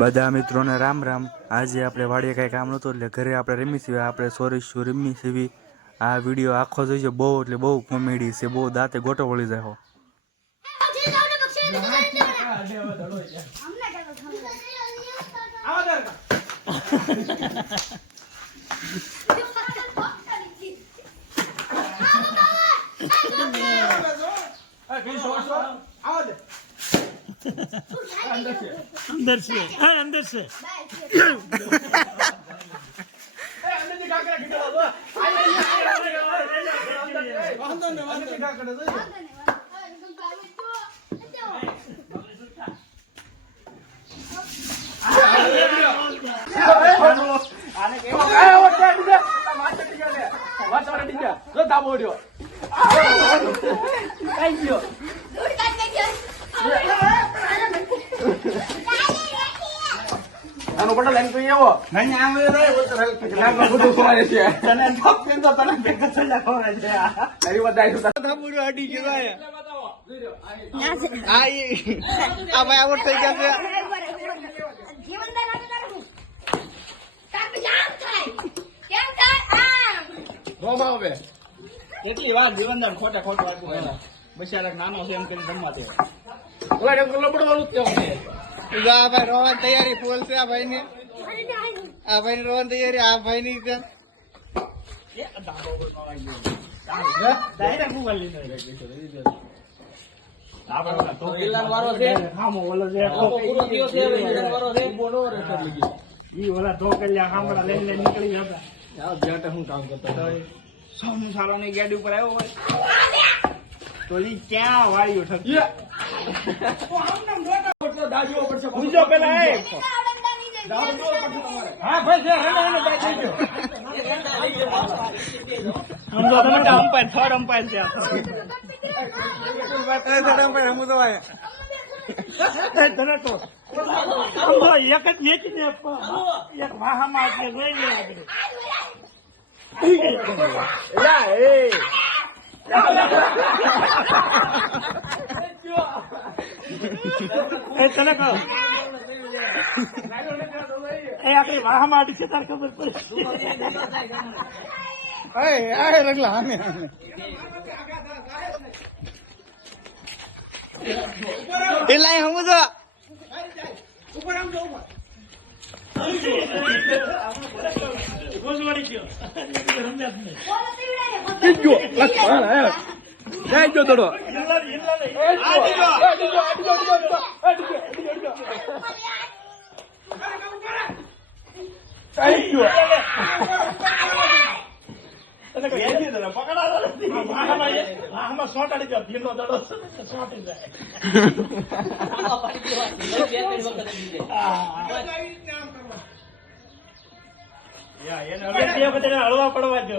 બધા મિત્રોને રામ રામ। આજે આપણે વાડીએ કાંઈ કામ નહોતું એટલે ઘરે આપણે રમી સીવી, આપણે સોરીશું રમી સીવી। આ વિડીયો આખો જોઈજો, બહુ એટલે બહુ કોમેડી છે, બહુ દાંતે ગોટો વળી જાય। अंदर से अंदर से આનો પટો લઈને તો આવો નહીં આવે રે લાગો બધું ખવાય છે તને ટોપ પેન તો તને બેક ચલા ખવાય છે તારી બતાઈ તો થાબુડો અડી ગયો આ ભાઈ આવડ થઈ ગયા છે જીવનદાન આપે તારું તાર પે જામ થાય કેમ થાય આમ રોમ આવે કેટલી વાર જીવનદાન ખોટા ખોટું આપ્યું એલા બચારા નાનો છે એમ કરીને જમવા દે ઓલા ડંગર લબડવાનું જ છે આ ભાઈ રોવાની તૈયારી ફૂલ છે આ ભાઈ ની રોવાની તૈયારી આ ભાઈ ની છે હું કામ કરતો સોનું સારો ની ગાડી ઉપર આવ્યો હોય તો ક્યાં વાળ્યો ઠકી પૂછો પેલા હા ભાઈ છે અમ્પાયર થર્ડ અમ્પાયર છે एक एक वाहमा તને કહો આપણી વાહમાં છે તાર ખબર પડે રગલા આને એલા હું તો ઉપર આમ જો ઉપર જાય થોડો સોટાડી ગયો ભીનો દડો સોટી જાય હળવા પડવા જો